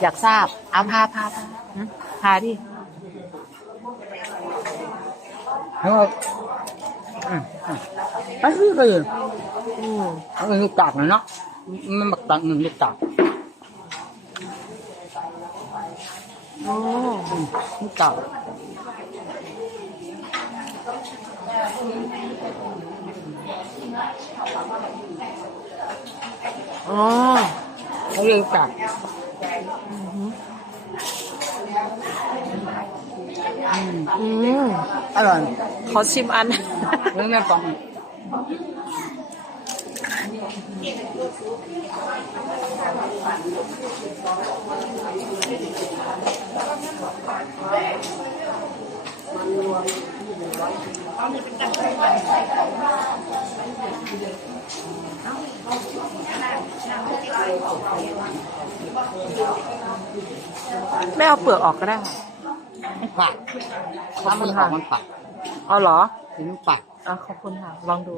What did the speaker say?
อยากทราบ เอาพาพาพาหึพาดิแล้วก็อืมอืมอันนี้ก็อยู่อืมอันนี้ตากนะเนาะมันบักตังมันไม่ตากโอ้อืมไม่ตากอ๋อเขาเรียกตาก อืมอร่อยขอชิมอันแล้วแม่ฟัง ไม่เอาเปลือกออกก็ได้ค่ะมันผักถ้ามันออกมันผักเอาเหรอถึงมันผักอะขอบคุณค่ะ ลองดู